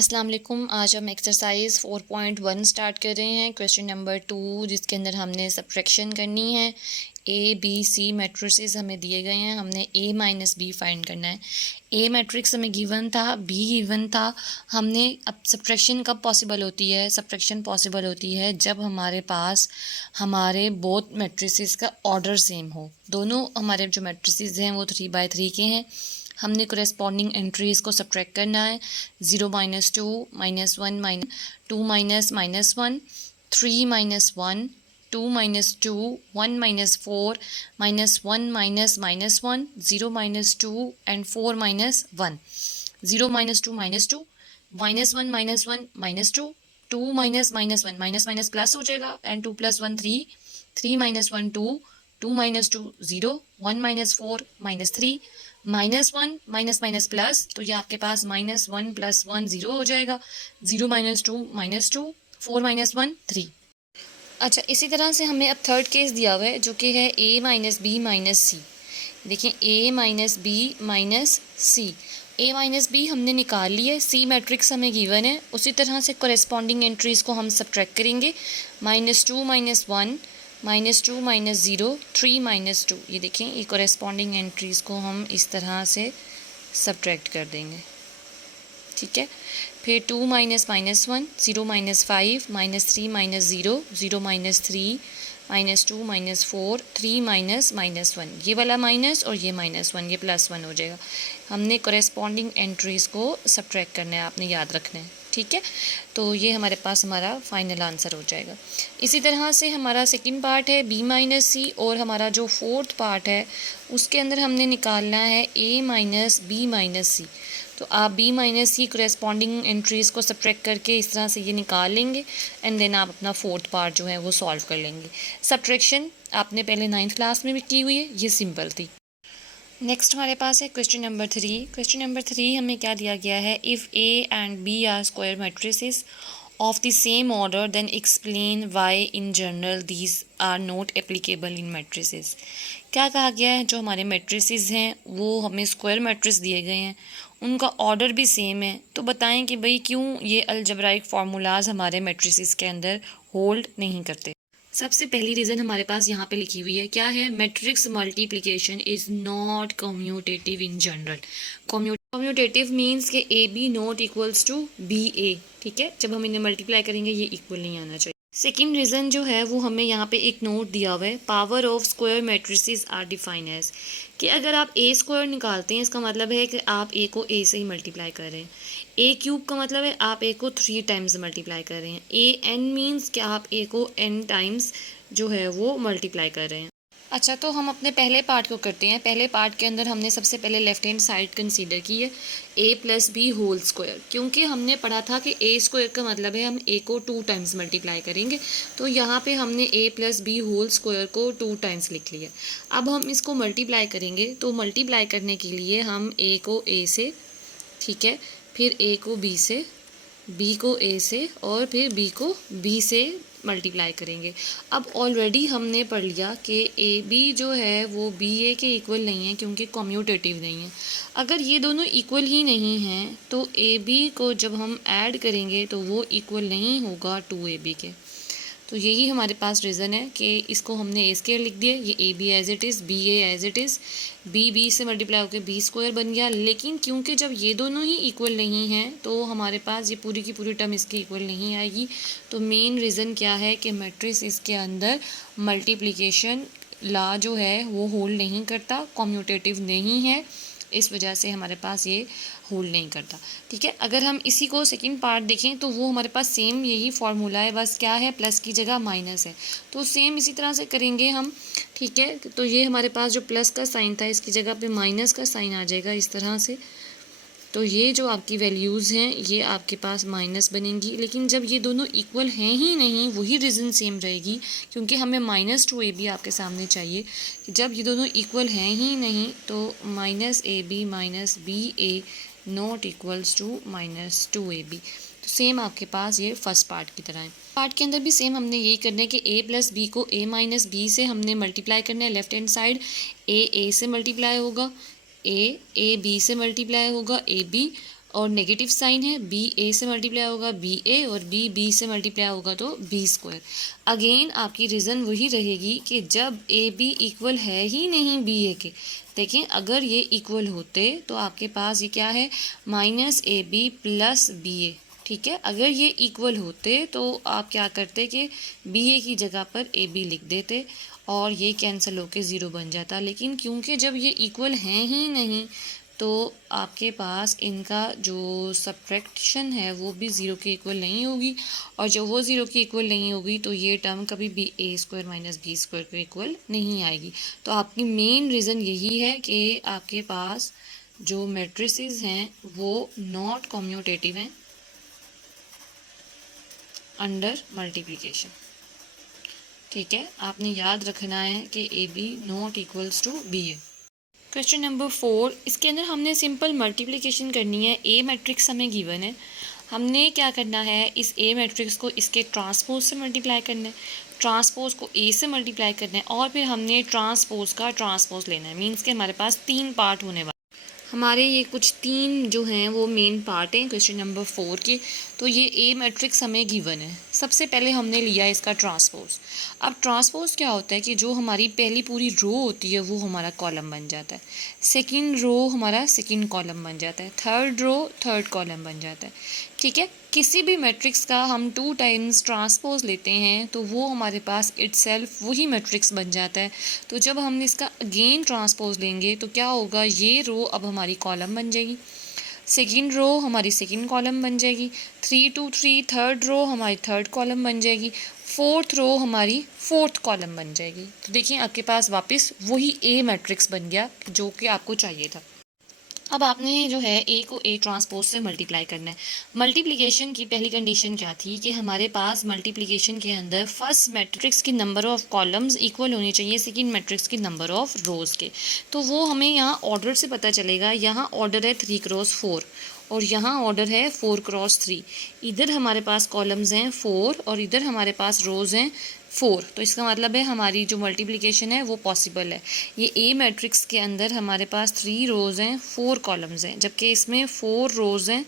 अस्सलाम वालेकुम। आज हम एक्सरसाइज 4.1 स्टार्ट कर रहे हैं। क्वेश्चन नंबर 2 जिसके अंदर हमने सब्ट्रैक्शन करनी है। ए बी सी मैट्रिसेस हमें दिए गए हैं, हमने ए माइनस बी फाइंड करना है। ए मैट्रिक्स हमें गिवन था, बी गिवन था। हमने अब सब्ट्रैक्शन कब पॉसिबल होती है? सब्ट्रैक्शन पॉसिबल होती है जब हमारे पास हमारे बोथ मैट्रिसेस का ऑर्डर सेम हो। दोनों हमारे जो मैट्रिसेस हैं वो 3/3 के हैं। हमने कोरेस्पॉन्डिंग एंट्रीज़ को सब्ट्रैक्ट करना है। 0 minus 2 minus 1 minus 2 minus minus 1 3 minus 1 2 minus 2 1 minus 4 minus 1 minus minus 1 0 minus 2 and 4 minus 1 0 minus 2 minus 2 minus 1 minus 1 minus 2 2 minus minus 1 minus minus plus हो जाएगा and 2 plus 1 3 3 minus 1 2 2 minus 2 0 1 minus 4 minus 3 minus 1 minus minus plus, तो ये आपके पास minus 1 plus 1 0 हो जाएगा। 0 minus 2 minus 2 4 minus 1 3। अच्छा, इसी तरह से हमें अब थर्ड केस दिया हुआ है जो कि है a minus B minus C. देखिए a minus B minus C, a minus B हमने निकाल लिया है, सी मैट्रिक्स हमें गिवन है। उसी तरह से कोरेस्पॉन्डिंग एंट्रीज़ को हम सब्ट्रैक्ट करेंगे। Minus 2 minus 1 minus 2 minus 0 3 minus 2। ये देखें, ये कोरेस्पॉन्डिंग एंट्रीज़ को हम इस तरह से सब्ट्रैक्ट कर देंगे, ठीक है। फिर 2 minus minus 1 0 minus 5 minus 3 minus 0 0 minus 3 minus 2 minus 4 3 minus minus 1। ये वाला माइनस और ये माइनस 1, ये प्लस 1 हो जाएगा। हमने कोरेस्पॉन्डिंग एंट्रीज़ को सब्ट्रैक्ट करना है, आपने याद रखना है, ठीक है। तो ये हमारे पास हमारा फाइनल आंसर हो जाएगा। इसी तरह से हमारा सेकंड पार्ट है b माइनस सी, और हमारा जो फोर्थ पार्ट है उसके अंदर हमने निकालना है a माइनस बी माइनस सी। तो आप b माइनस सी कोरेस्पॉन्डिंग एंट्रीज़ को सब्ट्रैक्ट करके इस तरह से ये निकाल लेंगे एंड देन आप अपना फोर्थ पार्ट जो है वो सॉल्व कर लेंगे। सब्ट्रैक्शन आपने पहले 9th क्लास में भी की हुई है, ये सिंपल थी। नेक्स्ट हमारे पास है क्वेश्चन नंबर 3। क्वेश्चन नंबर 3 हमें क्या दिया गया है? If A and B are square matrices of the same order then explain why in general these are not applicable in matrices. क्या कहा गया है? जो हमारे मैट्रिसेस हैं वो हमें स्क्वायर मैट्रिस दिए गए हैं, उनका ऑर्डर भी सेम है, तो बताएं कि भाई क्यों ये अलजबराइक फार्मूलाज हमारे मैट्रिसेस के अंदर होल्ड नहीं करते। सबसे पहली रीज़न हमारे पास यहाँ पे लिखी हुई है, क्या है? Matrix multiplication is not commutative in general. Commutative means के A B not equals to B A, ठीक है। जब हम इन्हें मल्टीप्लाई करेंगे ये इक्वल नहीं आना चाहिए। सेकेंड रीज़न जो है वो हमें यहाँ पे एक नोट दिया हुआ है, power of square matrices are define as, कि अगर आप ए स्क्वायर निकालते हैं इसका मतलब है कि आप ए को ए से ही मल्टीप्लाई कर रहे हैं। ए क्यूब का मतलब है आप ए को 3 टाइम्स मल्टीप्लाई कर रहे हैं। ए एन मीन्स कि आप ए को n टाइम्स जो है वो मल्टीप्लाई कर रहे हैं। अच्छा, तो हम अपने पहले पार्ट को करते हैं। पहले पार्ट के अंदर हमने सबसे पहले लेफ्ट हैंड साइड कंसीडर की है, a plus B whole square, क्योंकि हमने पढ़ा था कि a स्क्वायर का मतलब है हम a को 2 टाइम्स मल्टीप्लाई करेंगे। तो यहाँ पे हमने a plus B whole square को 2 टाइम्स लिख लिया। अब हम इसको मल्टीप्लाई करेंगे, तो मल्टीप्लाई करने के लिए हम a को a से, ठीक है, फिर a को b से, b को a से और फिर b को b से मल्टीप्लाई करेंगे। अब ऑलरेडी हमने पढ़ लिया कि ए बी जो है वो बी ए के इक्वल नहीं है क्योंकि कम्यूटेटिव नहीं है। अगर ये दोनों इक्वल ही नहीं हैं तो ए बी को जब हम ऐड करेंगे तो वो इक्वल नहीं होगा 2ab के। तो यही हमारे पास रीज़न है कि इसको हमने ए स्क्वायर लिख दिया, ये A B as it is, B A as it is, B B से मल्टीप्लाई होकर बी स्क्वायर बन गया। लेकिन क्योंकि जब ये दोनों ही इक्वल नहीं हैं तो हमारे पास ये पूरी की पूरी टर्म इसके इक्वल नहीं आएगी। तो मेन रीज़न क्या है कि मैट्रिक्स इसके अंदर मल्टीप्लिकेशन लॉ जो है वो होल्ड नहीं करता, कम्यूटेटिव नहीं है, इस वजह से हमारे पास ये होल्ड नहीं करता, ठीक है। अगर हम इसी को सेकंड पार्ट देखें तो वो हमारे पास सेम यही फार्मूला है, बस क्या है, प्लस की जगह माइनस है। तो सेम इसी तरह से करेंगे हम, ठीक है। तो ये हमारे पास जो प्लस का साइन था इसकी जगह पे माइनस का साइन आ जाएगा इस तरह से। तो ये जो आपकी वैल्यूज़ हैं ये आपके पास माइनस बनेंगी। लेकिन जब ये दोनों इक्वल हैं ही नहीं, वही रीज़न सेम रहेगी, क्योंकि हमें माइनस 2ab आपके सामने चाहिए। जब ये दोनों इक्वल हैं ही नहीं तो minus A B minus B A not equals to minus 2ab। तो सेम आपके पास ये फर्स्ट पार्ट की तरह है। पार्ट के अंदर भी सेम हमने यही करना है कि a प्लस बी को a माइनस बी से हमने मल्टीप्लाई करना है। लेफ्ट हैंड साइड a से मल्टीप्लाई होगा, ए बी से मल्टीप्लाई होगा ए बी, और नेगेटिव साइन है, बी ए से मल्टीप्लाई होगा बी ए, और बी बी से मल्टीप्लाई होगा तो बी स्क्वायर। अगेन आपकी रीज़न वही रहेगी कि जब ए बी इक्वल है ही नहीं बी ए के। देखें, अगर ये इक्वल होते तो आपके पास ये क्या है, minus A B plus B A. ठीक है, अगर ये इक्वल होते तो आप क्या करते कि बी ए की जगह पर ए बी लिख देते और ये कैंसिल होके ज़ीरो बन जाता। लेकिन क्योंकि जब ये इक्वल हैं ही नहीं तो आपके पास इनका जो सब्ट्रैक्शन है वो भी ज़ीरो के इक्वल नहीं होगी, और जब वो ज़ीरो के इक्वल नहीं होगी तो ये टर्म कभी भी ए स्क्वायर माइनस बी स्क्वायर के इक्वल नहीं आएगी। तो आपकी मेन रीज़न यही है कि आपके पास जो मैट्रिसेस हैं वो नॉट कम्यूटेटिव हैं अंडर मल्टीप्लिकेशन। ठीक है, आपने याद रखना है कि A B not equals to B A. Question number 4, इसके अंदर हमने सिंपल मल्टीप्लिकेशन करनी है। ए मैट्रिक्स हमें गिवन है, हमने क्या करना है, इस ए मैट्रिक्स को इसके ट्रांसपोज से मल्टीप्लाई करना है, ट्रांसपोज को ए से मल्टीप्लाई करना है, और फिर हमने ट्रांसपोज का ट्रांसपोज लेना है। मीन्स के हमारे पास 3 पार्ट होने वाले हमारे, ये कुछ 3 जो हैं वो मेन पार्ट हैं क्वेश्चन नंबर 4 के। तो ये ए मैट्रिक्स हमें गिवन है। सबसे पहले हमने लिया इसका ट्रांसपोज। अब ट्रांसपोज क्या होता है कि जो हमारी पहली पूरी रो होती है वो हमारा कॉलम बन जाता है, सेकंड रो हमारा सेकंड कॉलम बन जाता है, थर्ड रो थर्ड कॉलम बन जाता है। ठीक है, किसी भी मैट्रिक्स का हम 2 टाइम्स ट्रांसपोज लेते हैं तो वो हमारे पास इटसेल्फ वही मैट्रिक्स बन जाता है। तो जब हम इसका अगेन ट्रांसपोज लेंगे तो क्या होगा, ये रो अब हमारी कॉलम बन जाएगी, सेकेंड रो हमारी सेकेंड कॉलम बन जाएगी, 3 2 3 थर्ड रो हमारी थर्ड कॉलम बन जाएगी, फोर्थ रो हमारी फोर्थ कॉलम बन जाएगी। तो देखिए आपके पास वापस वही ए मैट्रिक्स बन गया जो कि आपको चाहिए था। अब आपने जो है ए को ए ट्रांसपोज से मल्टीप्लाई करना है। मल्टीप्लिकेशन की पहली कंडीशन क्या थी कि हमारे पास मल्टीप्लिकेशन के अंदर फर्स्ट मैट्रिक्स की नंबर ऑफ़ कॉलम्स इक्वल होनी चाहिए सेकंड मैट्रिक्स की नंबर ऑफ़ रोज़ के। तो वो हमें यहाँ ऑर्डर से पता चलेगा। यहाँ ऑर्डर है 3 क्रॉस 4 और यहाँ ऑर्डर है 4 क्रॉस 3। इधर हमारे पास कॉलम्स हैं 4 और इधर हमारे पास रोज़ हैं 4। तो इसका मतलब है हमारी जो मल्टीप्लिकेशन है वो पॉसिबल है। ये ए मैट्रिक्स के अंदर हमारे पास 3 रोज़ हैं 4 कॉलम्स हैं, जबकि इसमें 4 रोज़ हैं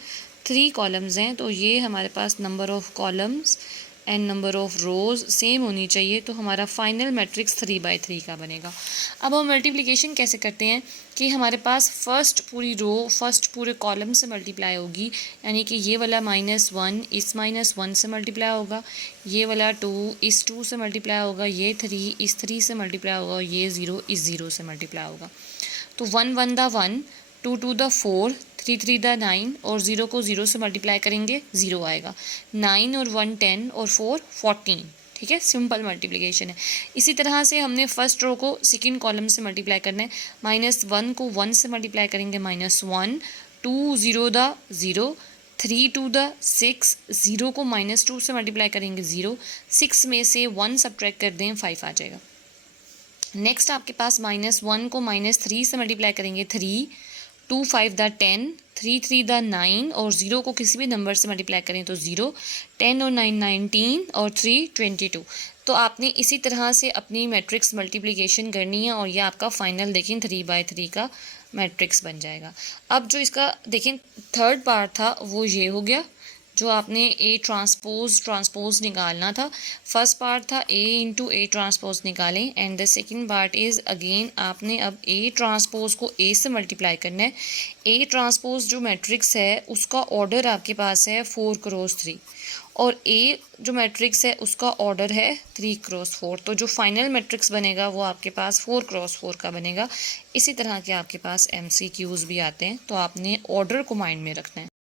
3 कॉलम्स हैं। तो ये हमारे पास number of columns and number of rows same होनी चाहिए, तो हमारा फाइनल मैट्रिक्स 3/3 का बनेगा। अब हम मल्टीप्लिकेशन कैसे करते हैं कि हमारे पास फर्स्ट पूरी रो फर्स्ट पूरे कॉलम से मल्टीप्लाई होगी, यानी कि ये वाला -1 इस -1 से मल्टीप्लाई होगा, ये वाला 2 इस 2 से मल्टीप्लाई होगा, ये 3 इस 3 से मल्टीप्लाई होगा, और ये 0 इस 0 से मल्टीप्लाई होगा। तो 1 1 द 1, 2 2 द 4, 3 3 द 9, और 0 को 0 से मल्टीप्लाई करेंगे 0 आएगा। 9 और 1 10 और 4 14। ठीक है, सिंपल मल्टीप्लिकेशन है। इसी तरह से हमने फर्स्ट रो को सेकंड कॉलम से मल्टीप्लाई करना है। -1 को 1 से मल्टीप्लाई करेंगे -1, 2 0 द 0, 3 2 द 6, 0 को -2 से मल्टीप्लाई करेंगे 0, 6 में से 1 सब्ट्रैक्ट कर दें 5 आ जाएगा। नेक्स्ट आपके पास -1 को -3 से मल्टीप्लाई करेंगे 3, 2 5 द 10, 3 3 द 9, और 0 को किसी भी नंबर से मल्टीप्लाई करें तो 0, 10 और 9 19, और 3 22। तो आपने इसी तरह से अपनी मैट्रिक्स मल्टीप्लिकेशन करनी है और ये आपका फाइनल देखें 3/3 का मैट्रिक्स बन जाएगा। अब जो इसका देखें थर्ड पार्ट था वो ये हो गया, जो आपने ए ट्रांसपोज निकालना था। फर्स्ट पार्ट था ए इंटू ए ट्रांसपोज निकालें, and the second part is again आपने अब ए ट्रांसपोज को ए से मल्टीप्लाई करना है। ए ट्रांसपोज जो मैट्रिक्स है उसका ऑर्डर आपके पास है 4 क्रॉस 3, और ए जो मैट्रिक्स है उसका ऑर्डर है 3 क्रॉस 4। तो जो फाइनल मैट्रिक्स बनेगा वो आपके पास 4 क्रॉस 4 का बनेगा। इसी तरह के आपके पास MCQs भी आते हैं, तो आपने ऑर्डर को माइंड में रखना है।